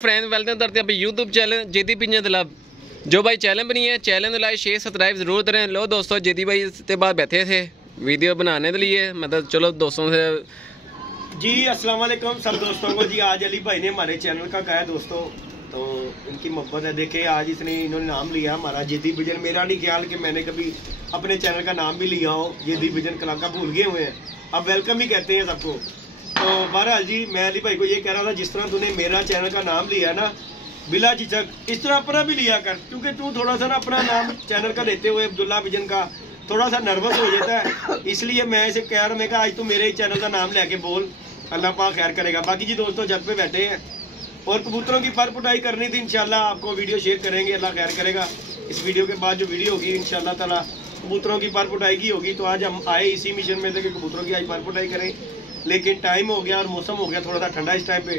Friend welcome करते हैं YouTube channel जेदी पिंजन तलब। जो भाई चैनल बनी है चैनल लाइक शेयर सब्सक्राइब जरूर करें। लो दोस्तों जेदी भाई इसके बाद बैठे थे वीडियो बनाने के लिए, मतलब चलो दोस्तों से जी अस्सलाम वालेकुम सब दोस्तों को। जी आज अली भाई ने हमारे चैनल का कहा है दोस्तों, तो इनकी मोहब्बत है। देखे आज इन्होंने नाम लिया हमारा जेदी विजन। मेरा नहीं ख्याल कि मैंने कभी अपने चैनल का नाम भी लिया हो। जेदी विजन कलाका भूल गए हुए हैं, अब वेलकम ही कहते हैं सबको। तो बहरहाल जी मैं अली भाई को ये कह रहा था, जिस तरह तूने मेरा चैनल का नाम लिया ना बिला झिझक, इस तरह अपना भी लिया कर, क्योंकि तू थोड़ा सा ना अपना नाम चैनल का लेते हुए अब्दुल्ला विजन का थोड़ा सा नर्वस हो जाता है। इसलिए मैं इसे कह रहा हूँ, मैं कहा आज तू मेरे ही चैनल का नाम लेके बोल, अल्लाह पाक खैर करेगा। बाकी जी दोस्तों छत पे बैठे हैं और कबूतरों की पर पुटाई करनी थी। इंशाल्लाह आपको वीडियो शेयर करेंगे, अल्लाह खैर करेगा। इस वीडियो के बाद जो वीडियो होगी इंशाल्लाह ताला कबूतरों की पर पुटाई की होगी। तो आज हम आए इसी मिशन में थे कि कबूतरों की आज पर पुटाई करें, लेकिन टाइम हो गया और मौसम हो गया थोड़ा सा ठंडा इस टाइम पे,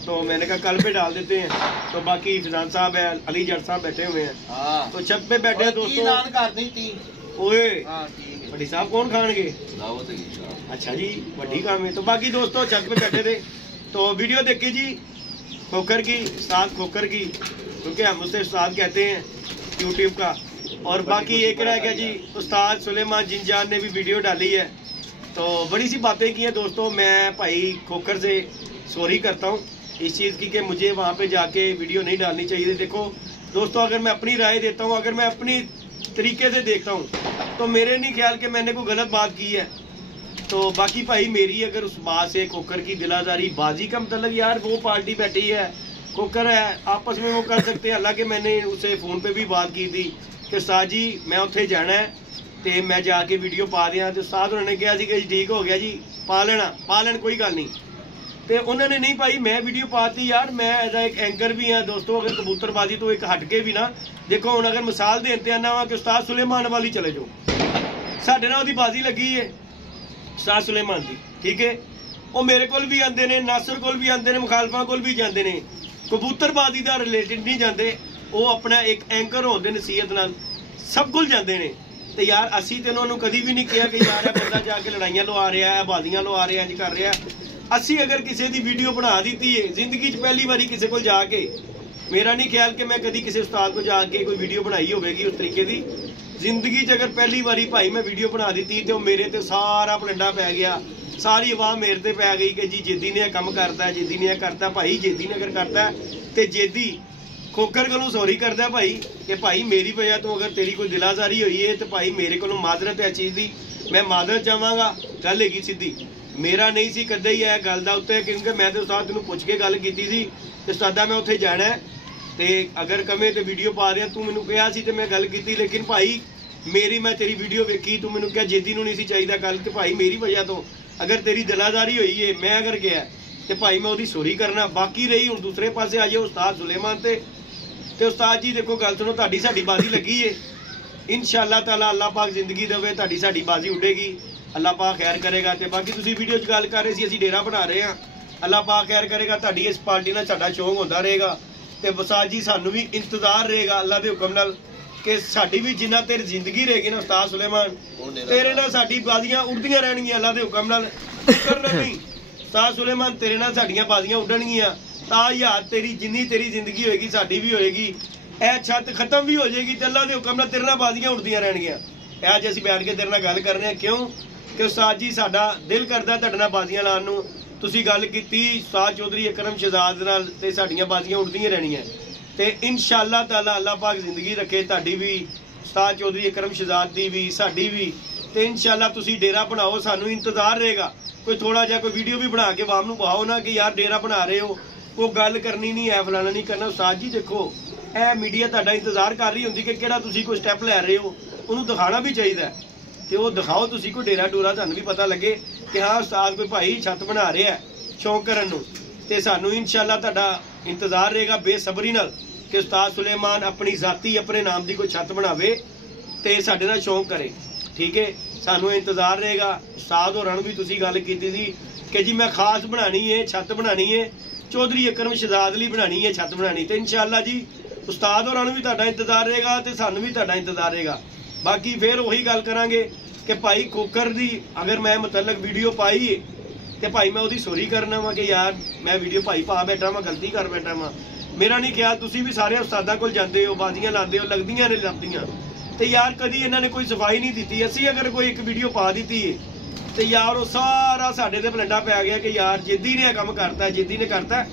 तो मैंने कहा कल पे डाल देते हैं। तो बाकी फिजान साहब है, अली जट साहब बैठे हुए हैं, तो छत पे बैठे हैं दोस्तों। ओए बड़ी साहब कौन खाएंगे? अच्छा जी बड़ी काम है। तो बाकी दोस्तों छत पे बैठे थे, तो वीडियो देखी जी खोकर की, उस्ताद खोकर की, क्योंकि हम उसे उस्ताद कहते हैं यूट्यूब का। और बाकी एक रह गया जी उस्ताद सुलेमान जिंजान ने भी वीडियो डाली है। तो बड़ी सी बातें की हैं दोस्तों। मैं भाई खोकर से सॉरी करता हूँ इस चीज़ की कि मुझे वहाँ पे जाके वीडियो नहीं डालनी चाहिए। देखो दोस्तों, अगर मैं अपनी राय देता हूँ, अगर मैं अपनी तरीके से देखता हूँ, तो मेरे नहीं ख्याल कि मैंने कोई गलत बात की है। तो बाकी भाई मेरी अगर उस बात से खोकर की दिलाजारी बाजी का मतलब, यार वो पार्टी बैठी है, खोकर है, आपस में वो कर सकते हैं। हालांकि मैंने उसे फ़ोन पे भी बात की थी कि साहब जी मैं उत्थे जाना है तो मैं जाके वीडियो पा दिया। तो साथ उन्होंने कहा कि ठीक हो गया जी पा लेना कोई गल नहीं। तो उन्होंने नहीं पाई, मैं वीडियो पाती। यार मैं एज एक एंकर भी हाँ दोस्तों, अगर कबूतरबाजी तो एक हटके भी ना देखो। हम अगर मिसाल देते हैं ना कि उस्ताद सुलेमान वाली चले जाओ, साढ़े ना वो बाजी लगी है उस्ताद सुलेमान की, ठीक है। वो मेरे को भी आते हैं, नासर को भी आते हैं, मुखालफा को भी जाते हैं। कबूतरबाजी का रिलेटेड नहीं जाते, वो अपना एक एंकर होते नसीहत नाल सब कुछ जाते हैं। तो यार असी तो उन्होंने कभी भी नहीं किया कि यार बंदा जाके लड़ाइयां लवा रहा है, बाजियां लवा रहा है, इंज कर रहा है। असी अगर किसी की वीडियो बना दी है जिंदगी पहली बारी किसी को जाके, मेरा नहीं ख्याल कि मैं कभी किसी उस्ताद को जाके कोई वीडियो बनाई होगी उस तरीके की जिंदगी च। अगर पहली बारी भाई मैं वीडियो बना दी तो मेरे ते सारा पलंडा पै गया, सारी आवाम मेरे ते पै गई कि जी जेदी ने काम करता है, जेदी ने करता है। भाई जेदी ने अगर करता है तो जेदी खोकर को सॉरी करता है भाई कि भाई मेरी वजह तो अगर तेरी कोई दिलाजारी हुई है तो भाई मेरे को माजरत है चीज़ की, मैं माजरत चाहवागा। गल हैगी सीधी, मेरा नहीं सी कदे ही है गल का उत्ते, क्योंकि मैं तो उस्ताद तेन पुछ के गल की थी कि उस्तादा मैं उत्थे जाना है तो अगर कमे तो वीडियो पा रहा, तू मैनू कहा सी तो मैं गल की। लेकिन भाई मेरी मैं तेरी वीडियो वेखी, तू मैनू क्या जेदी नूं नहीं सी चाहिए गल, तो भाई मेरी वजह तो अगर तेरी दिलाजारी हुई है, मैं अगर गया तो भाई मैं उसकी सॉरी करना। बाकी रही हूँ दूसरे पासे आ जाओ उस्ताद सुलेमान ते उस्ताद जी देखो गल सुनो, तुहाडी साडी बाजी लगी है। इंशाअल्लाह ताला अल्लाह पाक जिंदगी देवे, तुहाडी साडी बाजी उडेगी, अल्लाह पाक खैर करेगा। तो बाकी तुसीं वीडियो च गल कर रहे सी, असीं डेरा बना रहे हैं, अल्लाह पाक खैर करेगा। तुहाडी इस पार्टी नाल साडा शौक होंदा रहेगा ते उस्ताद जी सानू भी इंतजार रहेगा अल्लाह दे हुक्म नाल कि साडी भी जिन्ना तेरी जिंदगी रहेगी ना उस्ताद सुलेमान, तेरे नाल साडी बाजियां उड़दियां रहणगियां अल्लाह दे हुक्म नाल। करना नहीं उस्ताद सुलेमान, तेरे नाल साडियां बाजियां उड़नगियां। ता यार तेरी जिन्नी तेरी जिंदगी होएगी साडी भी होएगी, ए छत खत्म भी हो जाएगी तो अल्लाह दे हुक्म नाल तेरे नाल बाजियां उड़दियां रहणगियां। अज असीं बैठ के तेरे नाल गल कर रहे हैं, क्यों कि उस्ताद जी साडा दिल करदा तुहाडे नाल बाजियां लाउण नूं। तुसीं गल कीती उस्ताद चौधरी अकरम शहजाद नाल ते साडियां बाजियां उड़दियां रहणियां ते इंशाअल्लाह ताला अल्लाह पाक जिंदगी रखे तुहाडी भी, उस्ताद चौधरी अकरम शहजाद दी भी, साडी भी। ते इंशाअल्लाह तुसीं डेरा बनाओ, सानू इंतजार रहेगा। कोई थोड़ा जिहा कोई वीडियो भी बना के वाम नूं पाओ ना कि यार डेरा बना रहे हो, वो गल करनी नहीं है, फलाना नहीं करना। उस्ताद जी देखो ए मीडिया तुहाडा इंतजार कर रही होंदी कि किहड़ा तुसीं कोई स्टैप लै रहे हो, उन्होंने दिखाना भी चाहिए, तो वो दिखाओ तुसीं कोई डेरा डूरा, तुहानूं भी पता लगे कि हाँ उस्ताद कोई भाई छत बना रहा है शौक करन नूं। ते सानूं इंशाअल्लाह तुहाडा इंतजार रहेगा बेसबरी नाल कि उस्ताद सुलेमान अपनी जाती अपने नाम की कोई छत बनावे ते साडे नाल शौक करे, ठीक है। सानूं इंतजार रहेगा। उस्ताद होरां नूं भी तुसीं गल कीती सी कि जी मैं खास बनानी है, छत बनानी है, चौधरी अकरम शहजाद लई बनानी है छत बनानी। तो इंशाअल्लाह जी उस्ताद होरां नूं भी तुहाडा इंतजार रहेगा ते सानूं भी तुहाडा इंतजार रहेगा। बाकी फिर वही गल करांगे कि भाई खोकर दी अगर मैं मतलब वीडियो पाई है तो भाई मैं उसकी सॉरी करना वा कि यार मैं वीडियो भाई पा बैठा वा, गलती कर बैठा वा। ਮੇਰਾ ਨਹੀਂ ਖਿਆਲ ਤੁਸੀਂ ਵੀ ਸਾਰੇ ਉਸਤਾਦਾਂ ਕੋਲ ਜਾਂਦੇ ਹੋ, ਬਾਜ਼ੀਆਂ ਲਾਉਂਦੇ ਹੋ, ਲੱਗਦੀਆਂ ਨੇ ਲੱਭਦੀਆਂ, ਤੇ ਯਾਰ ਕਦੀ ਇਹਨਾਂ ਨੇ ਕੋਈ ਸਫਾਈ ਨਹੀਂ ਦਿੱਤੀ। ਅਸੀਂ ਅਗਰ ਕੋਈ ਇੱਕ ਵੀਡੀਓ ਪਾ ਦਿੱਤੀ ਹੈ ਤੇ ਯਾਰ ਉਹ ਸਾਰਾ ਸਾਡੇ ਤੇ ਬਲੰਡਾ ਪੈ ਗਿਆ ਕਿ ਯਾਰ ਜਿੱਦੀ ਨੇ ਇਹ ਕੰਮ ਕਰਤਾ, ਜਿੱਦੀ ਨੇ ਕਰਤਾ।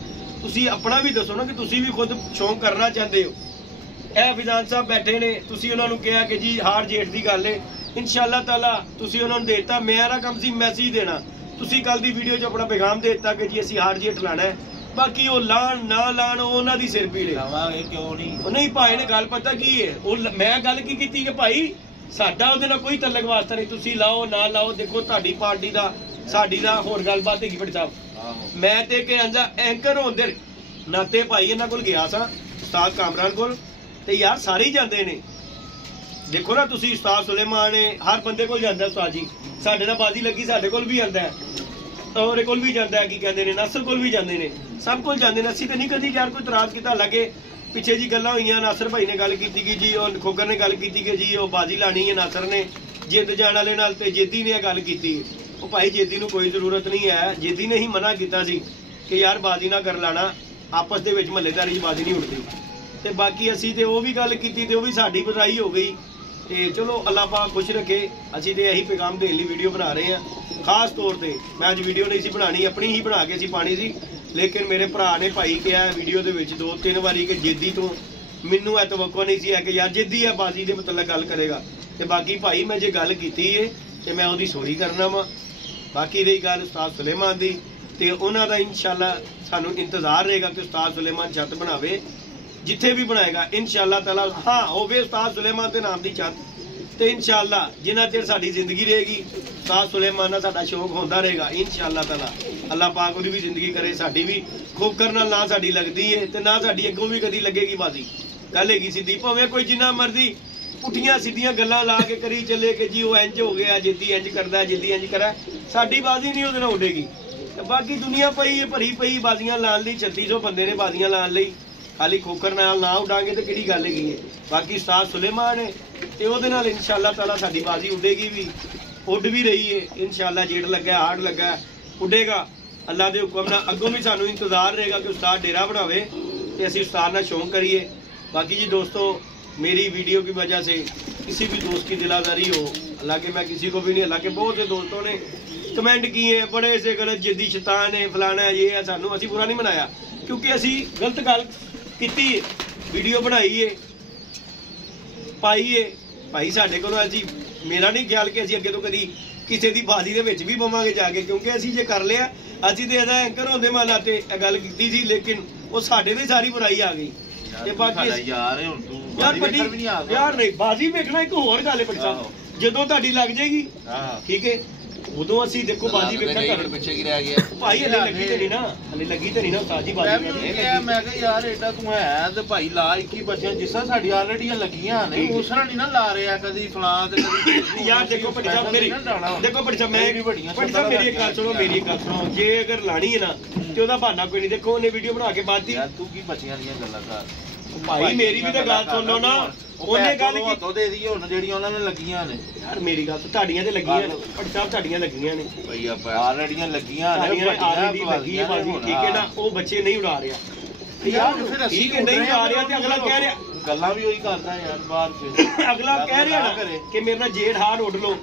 ਤੁਸੀਂ ਆਪਣਾ ਵੀ ਦੱਸੋ ਨਾ ਕਿ ਤੁਸੀਂ ਵੀ ਖੁਦ ਸ਼ੌਂਕ ਕਰਨਾ ਚਾਹੁੰਦੇ ਹੋ। ਇਹ ਵਿਧਾਨ ਸਾਹਿਬ ਬੈਠੇ ਨੇ, ਤੁਸੀਂ ਉਹਨਾਂ ਨੂੰ ਕਿਹਾ ਕਿ ਜੀ ਹਾਰ ਜੇਠ ਦੀ ਗੱਲ ਹੈ, ਇਨਸ਼ਾਅੱਲਾ ਤਾਲਾ ਤੁਸੀਂ ਉਹਨਾਂ ਨੂੰ ਦੇਤਾ। ਮੇਰਾ ਕੰਮ ਸੀ ਮੈਸੇਜ ਦੇਣਾ, ਤੁਸੀਂ ਕੱਲ ਦੀ ਵੀਡੀਓ 'ਚ ਆਪਣਾ ਪੈਗਾਮ ਦੇ ਦਿੱਤਾ ਕਿ ਜੀ ਅਸੀਂ ਹਾਰ ਜੇਠ ਲਾਣਾ ਹੈ। ਬਾਕੀ ਉਹ ਲਾਣ ਨਾ ਲਾਣ ਉਹਨਾਂ ਦੀ ਸਿਰ ਪੀੜੇ, ਕਿਉਂ ਨਹੀਂ? ਉਹ ਨਹੀਂ ਭਾਈ ਨੇ ਗੱਲ ਪਤਾ ਕੀ ਹੈ, ਉਹ ਮੈਂ ਗੱਲ ਕੀ ਕੀਤੀ ਕਿ ਭਾਈ ਸਾਡਾ ਉਹਦੇ ਨਾਲ ਕੋਈ ਤਲਕ ਵਾਸਤਾ ਨਹੀਂ, ਤੁਸੀਂ ਲਾਓ ਨਾ ਲਾਓ, ਦੇਖੋ ਤੁਹਾਡੀ ਪਾਰਟੀ ਦਾ ਸਾਡੀ ਦਾ ਹੋਰ ਗੱਲਬਾਤ ਹੈਗੀ। ਬੜੀ ਸਾਹਿਬ ਮੈਂ ਤੇ ਕਿ ਅੰਜਾ ਐਂਕਰ ਹੁੰਦੇ ਨਾਤੇ ਭਾਈ ਇਹਨਾਂ ਕੋਲ ਗਿਆ ਸਾਂ ਉਸਤਾਦ ਕਾਮਰਾਨ ਕੋਲ, ਤੇ ਯਾਰ ਸਾਰੇ ਹੀ ਜਾਂਦੇ ਨੇ। ਦੇਖੋ ਨਾ ਤੁਸੀਂ ਉਸਤਾਦ ਸੁਲੇਮਾਨ ਨੇ ਹਰ ਬੰਦੇ ਕੋਲ ਜਾਂਦਾ ਉਸਤਾਦ ਜੀ, ਸਾਡੇ ਨਾਲ ਬਾਜ਼ੀ ਲੱਗੀ ਸਾਡੇ ਕੋਲ ਵੀ ਆਉਂਦਾ ਹੈ, ਉਹਦੇ ਕੋਲ ਵੀ ਜਾਂਦਾ ਹੈ, ਕੀ ਕਹਿੰਦੇ ਨੇ ਨਾਸਰ ਕੋਲ ਵੀ ਜਾਂਦੇ ਨੇ, ਸਭ ਕੋਲ ਜਾਂਦੇ ਨੇ। ਅਸੀਂ ਤਾਂ ਨਹੀਂ ਕਦੀ ਯਾਰ ਕੋਈ ਇਤਰਾਜ਼ ਕੀਤਾ। ਹਾਲਾਂਕਿ ਪਿੱਛੇ ਜੀ ਗੱਲਾਂ ਹੋਈਆਂ, ਨਾਸਰ ਭਾਈ ਨੇ ਗੱਲ ਕੀਤੀ ਕਿ ਜੀ ਉਹ ਖੋਗਰ ਨੇ ਗੱਲ ਕੀਤੀ ਕਿ ਜੀ ਉਹ ਬਾਜ਼ੀ ਲਾਣੀ ਹੈ ਨਾਸਰ ਨੇ ਜਿੱਦ ਜਾਣ ਵਾਲੇ ਨਾਲ, ਤੇ ਜੇਦੀ ਨੇ ਇਹ ਗੱਲ ਕੀਤੀ। ਉਹ ਭਾਈ ਜੇਦੀ ਨੂੰ ਕੋਈ ਜ਼ਰੂਰਤ ਨਹੀਂ ਹੈ, ਜੇਦੀ ਨੇ ਹੀ ਮਨਾ ਕੀਤਾ ਸੀ ਕਿ ਯਾਰ ਬਾਜ਼ੀ ਨਾ ਕਰ ਲਾਣਾ, ਆਪਸ ਦੇ ਵਿੱਚ ਮਹੱਲੇਦਾਰੀ 'ਚ ਬਾਜ਼ੀ ਨਹੀਂ ਉੱਠਦੀ। ਤੇ ਬਾਕੀ ਅਸੀਂ ਤੇ ਉਹ ਵੀ ਗੱਲ ਕੀਤੀ ਤੇ ਉਹ ਵੀ ਸਾਡੀ ਬੁਰਾਈ ਹੋ ਗਈ। ਤੇ ਚਲੋ ਅੱਲਾਹ ਪਾਕ ਖੁਸ਼ ਰੱਖੇ। ਅਸੀਂ ਤੇ ਇਹੀ ਪੈਗਾਮ ਦੇਣ ਲਈ ਵੀਡੀਓ ਬਣਾ ਰਹੇ ਹਾਂ। ਖਾਸ ਤੌਰ ਤੇ ਮੈਂ ਅੱਜ ਵੀਡੀਓ ਨਹੀਂ ਸੀ ਬਣਾਣੀ, ਆਪਣੀ ਹੀ ਬਣਾ ਕੇ ਅਸੀਂ ਪਾਣੀ ਸੀ, ਲੇਕਿਨ ਮੇਰੇ ਭਰਾ ਨੇ ਭਾਈ ਕਿਹਾ ਵੀਡੀਓ ਦੇ ਵਿੱਚ 2-3 ਵਾਰੀ ਕਿ ਜੇਦੀ ਤੋਂ ਮੈਨੂੰ ਇਹ ਤਵੱਕੋ ਨਹੀਂ ਸੀ ਕਿ ਯਾਰ ਜੇਦੀ ਹੈ ਬਾਜ਼ੀ ਦੇ ਮਤਲਬ ਗੱਲ ਕਰੇਗਾ। ਤੇ ਬਾਕੀ ਭਾਈ ਮੈਂ ਜੇ ਗੱਲ ਕੀਤੀ ਹੈ ਤੇ ਮੈਂ ਉਹਦੀ ਸੋਰੀ ਕਰਨਾ ਵਾ। ਬਾਕੀ ਰਹੀ ਗੱਲ ਉਸਤਾਦ ਸੁਲੇਮਾਨ ਦੀ, ਤੇ ਉਹਨਾਂ ਦਾ ਇਨਸ਼ਾਅੱਲਾ ਸਾਨੂੰ ਇੰਤਜ਼ਾਰ ਰਹੇਗਾ ਕਿ ਉਸਤਾਦ ਸੁਲੇਮਾਨ ਛੱਤ ਬਣਾਵੇ, ਜਿੱਥੇ ਵੀ ਬਣਾਏਗਾ ਇਨਸ਼ਾਅੱਲਾ ਤਾਲਾ। ਹਾਂ ਹੋਵੇ ਉਸਤਾਦ ਸੁਲੇਮਾਨ ਦੇ ਨਾਮ ਦੀ ਛੱਤ, ਤੇ ਇਨਸ਼ਾਅੱਲਾ ਜਿੰਨਾ ਚਿਰ ਸਾਡੀ ਜ਼ਿੰਦਗੀ ਰਹੇਗੀ ਉਸਤਾਦ ਸੁਲੇਮਾਨ ਨਾਲ ਸਾਡਾ ਸ਼ੌਕ ਹੁੰਦਾ ਰਹੇਗਾ ਇਨਸ਼ਾਅੱਲਾ ਤਾਲਾ। ਅੱਲਾਹ ਪਾਕ ਉਹਦੀ ਵੀ ਜ਼ਿੰਦਗੀ ਕਰੇ, ਸਾਡੀ ਵੀ ਖੋਕਰ ਨਾਲ ਨਾ ਸਾਡੀ ਲੱਗਦੀ ਹੈ ਤੇ ਨਾ ਸਾਡੀ ਅੱਗੋਂ ਵੀ ਕਦੀ ਲੱਗੇਗੀ ਬਾਜ਼ੀ। ਗੱਲ ਹੈਗੀ ਸਿੱਧੀ, ਭਾਵੇਂ ਕੋਈ ਜਿੰਨਾ ਮਰਜ਼ੀ ਪੁੱਠੀਆਂ ਸਿੱਧੀਆਂ ਗੱਲਾਂ ਲਾ ਕੇ ਕਰੀ ਚੱਲੇ ਕਿ ਜੀ ਉਹ ਇੰਜ ਹੋ ਗਿਆ, ਜਿੱਦੀ ਇੰਜ ਕਰਦਾ, ਜਿੱਦੀ ਇੰਜ ਕਰਾ, ਸਾਡੀ ਬਾਜ਼ੀ ਨਹੀਂ ਉਹਦੇ ਨਾਲ ਉੱਡੇਗੀ। ਤੇ ਬਾਕੀ ਦੁਨੀਆ ਪਈ ਭਰੀ ਪਈ ਬਾਜ਼ੀਆਂ ਲਾਉਣ ਲਈ, 3600 ਬੰਦੇ ਨੇ ਬਾਜ਼ੀਆਂ ਲਾਉਣ ਲਈ, ਖਾਲੀ ਖੋਕਰ ਨਾਲ ਨਾ ਉਡਾਂਗੇ ਤੇ ਕਿਹੜੀ ਗੱਲ ਹੈਗੀ ਹੈ। ਬਾਕੀ ਉਸਤਾਦ ਸੁਲੇਮਾਨ ਹੈ ਤੇ ਉਹਦੇ ਨਾਲ ਇਨਸ਼ਾਅੱਲਾ ਤਾਲਾ ਸਾਡੀ ਬਾਜ਼ੀ ਉੱਡੇਗੀ ਵੀ, ਉੱਡ ਵੀ ਰਹੀ ਹੈ ਇਨਸ਼ਾਅੱਲਾ। ਜੇੜ ਲੱਗਾ ਹਾੜ ਲੱਗਾ ਉੱਡੇਗਾ ਅੱਲਾ ਦੇ ਹੁਕਮ ਨਾਲ। ਅੱਗੋਂ ਵੀ ਸਾਨੂੰ ਇੰਤਜ਼ਾਰ ਰਹੇਗਾ ਕਿ ਉਸਤਾਦ ਡੇਰਾ ਬਣਾਵੇ ਤੇ ਅਸੀਂ ਉਸਤਾਦ ਨਾਲ ਸ਼ੌਂਕ ਕਰੀਏ। बाकी जी दोस्तों मेरी वीडियो की वजह से किसी भी दोस्त की दिलादारी हो, हालांकि मैं किसी को भी नहीं, हालांकि बहुत से दोस्तों ने कमेंट किए हैं बड़े से गलत जिद्दी शैतान है फलाना है ये है, सानू असी बुरा नहीं मनाया क्योंकि असी गलत गल की वीडियो बनाई है पाई है भाई साढ़े को असी, मेरा नहीं ख्याल कि असी अगे तो कभी किसी की बाजी के भी पवांगे जाके, क्योंकि असी जे कर लिया असी तो यदा एंकर होंदे माला ते गल की सी, लेकिन वो साढ़े ते सारी बुराई आ गई। यार नहीं बाजी वेखना एक होर गल है जदों तुहाडी लग जाएगी ठीक है उदों असी देखो बाजी वेखण पिछे की रह गया भाई हले लगी ते नहीं ना, हले लगी ते नहीं ना उस्ताद जी बाजी मैं कह यार एडा तू है ते भाई ला 21 बच्चे जिस साडी ऑलरेडी लगियां ने उस नाल नहीं ना ला रहा कदी फलां ते कदी यार देखो बड़ी साहब मेरी देखो बड़ी साहब मैं बड़ी साहब मेरी एक गल सुनो, मेरी एक गल सुनो, जे अगर लानी है ना ते ओदा बहाना कोई नहीं। देखो उन्हें वीडियो बना के बाद दी तू की बच्चियां दी गल्लां कर भाई मेरी भी तो गल सुन लो ना, ਉਹਨੇ ਗੱਲ ਕੀ ਤੋਂ ਦੇ ਦਈਏ ਹੁਣ ਜਿਹੜੀਆਂ ਉਹਨਾਂ ਨੇ ਲੱਗੀਆਂ ਨੇ ਯਾਰ ਮੇਰੀ ਗੱਲ ਤੁਹਾਡੀਆਂ ਤੇ ਲੱਗੀਆਂ ਨੇ ਪਰ ਸਾਹਿਬ ਤੁਹਾਡੀਆਂ ਲੱਗੀਆਂ ਨੇ ਭਈ ਆਪਾਂ ਆਲਰੇਡੀਆਂ ਲੱਗੀਆਂ ਨੇ ਆਲਰੇਡੀ ਲੱਗੀ ਹੈ ਬਾਜੀ ਠੀਕ ਹੈ ਨਾ, ਉਹ ਬੱਚੇ ਨਹੀਂ ਉਡਾ ਰਿਹਾ ਯਾਰ ਫਿਰ ਅਸੀਂ ਕਿ ਨਹੀਂ ਉਡਾ ਰਿਹਾ ਤੇ ਅਗਲਾ ਕਹਿ ਰਿਹਾ ਗੱਲਾਂ ਵੀ ਉਹੀ ਕਰਦਾ ਯਾਰ ਬਾਹਰ ਫਿਰ ਅਗਲਾ ਕਹਿ ਰਿਹਾ ਨਾ ਕਿ ਮੇਰੇ ਨਾਲ ਜੇੜ ਹਾਰ ਉੱਡ ਲੋ